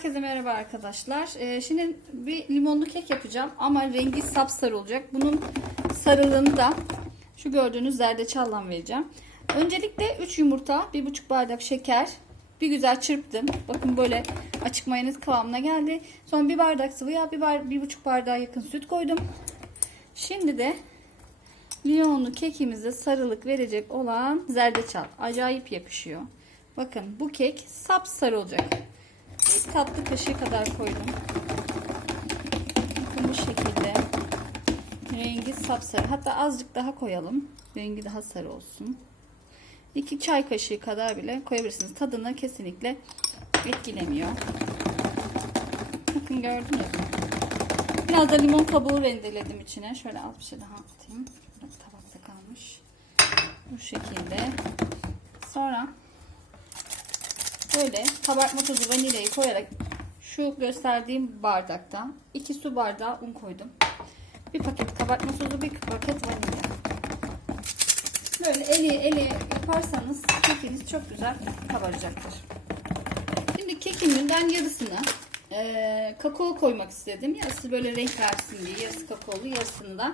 Herkese merhaba arkadaşlar. Ee, şimdi bir limonlu kek yapacağım ama rengi sapsarı olacak. Bunun sarılığını da şu gördüğünüz zerdeçalla vereceğim. Öncelikle 3 yumurta, 1,5 bardak şeker, bir güzel çırptım. Bakın böyle açık mayonez kıvamına geldi. Sonra bir bardak sıvı yağ, bir, bar, buçuk bardağa yakın süt koydum. Şimdi de limonlu kekimize sarılık verecek olan zerdeçal. Acayip yakışıyor. Bakın bu kek sapsarı olacak. Bir tatlı kaşığı kadar koydum. Bakın bu şekilde. Rengi sapsarı. Hatta azıcık daha koyalım. Rengi daha sarı olsun. 2 çay kaşığı kadar bile koyabilirsiniz. Tadını kesinlikle etkilemiyor. Bakın gördünüz mü? Biraz da limon kabuğu rendeledim içine. Şöyle az bir şey daha atayım. Tabakta kalmış. Bu şekilde. Sonra böyle kabartma tozu vanilyayı koyarak şu gösterdiğim bardakta 2 su bardağı un koydum. Bir paket kabartma tozu, bir paket vanilya. Böyle eli eli yaparsanız kekiniz çok güzel kabaracaktır. Şimdi kekimin ben yarısını e, kakao koymak istedim. Yarısı böyle renk versin diye. Yarısı kakaolu, yarısını da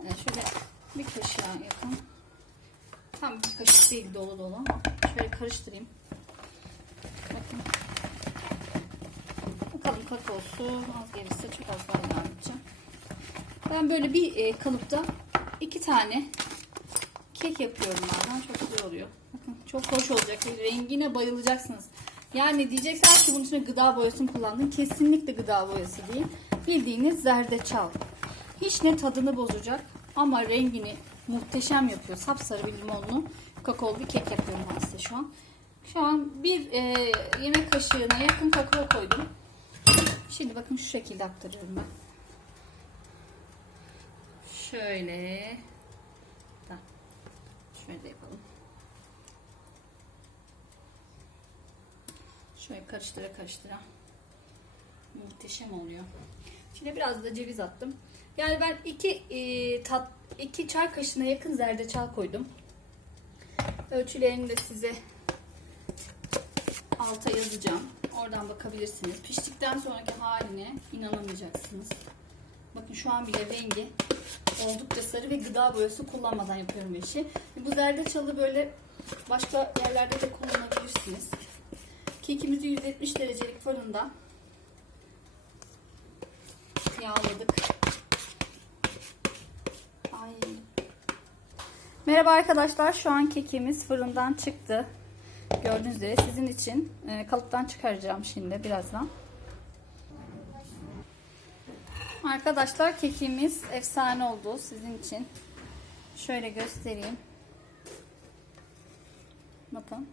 e, şöyle bir kaşığa yakın. Tam bir kaşık değil dolu dolu. Şöyle karıştırayım. Bakın. Bakalım kakaosu az gelirse çok az daha edeceğim. Ben böyle bir e, kalıpta iki tane kek yapıyorum bazen. Çok güzel oluyor. Bakın çok hoş olacak. Rengine bayılacaksınız. Yani diyeceksiniz ki bunun içine gıda boyası mı kullandın? Kesinlikle gıda boyası değil. Bildiğiniz zerdeçal. Hiç ne tadını bozacak ama rengini muhteşem yapıyor. Sapsarı bir limonlu kakaolu bir kek yapıyorum ben size şu an. Şu an bir e, yemek kaşığına yakın kakao koydum. Şimdi bakın şu şekilde aktarıyorum ben. Şöyle. Şöyle de yapalım. Şöyle karıştıra karıştıra. Muhteşem oluyor. Şimdi biraz da ceviz attım. Yani ben iki e, tat iki çay kaşığına yakın zerdeçal koydum. Ölçülerini de size alta yazacağım. Oradan bakabilirsiniz. Piştikten sonraki haline inanamayacaksınız. Bakın şu an bile rengi oldukça sarı ve gıda boyası kullanmadan yapıyorum işi. Bu zerdeçalı böyle başka yerlerde de kullanabilirsiniz. Kekimizi 170 derecelik fırında yağladık. Ay. Merhaba arkadaşlar. Şu an kekimiz fırından çıktı. Gördüğünüz üzere sizin için e, kalıptan çıkaracağım şimdi birazdan. Arkadaşlar kekimiz efsane oldu sizin için. Şöyle göstereyim. Bakın.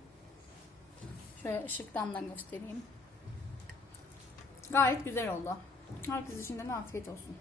Şöyle ışıktan göstereyim. Gayet güzel oldu. Herkes için de afiyet olsun.